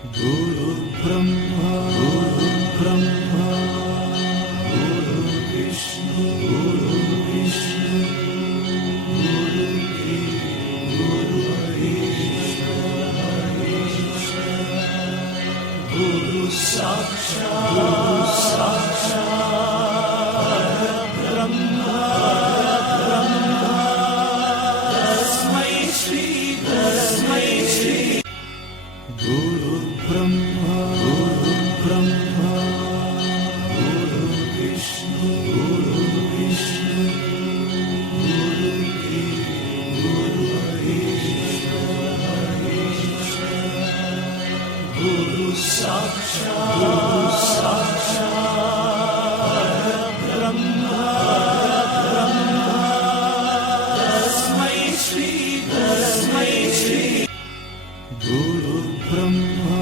गुरु ब्रह्मा गुरु विष्णु गुरु गुरु साक्षात् ब्रह्मा तस्मै श्री गुरु ब्रह्मा गुरु विष्णु गुरु गुरु साक्षात् ब्रह्मा तस्मै श्री गुरु ब्रह्मा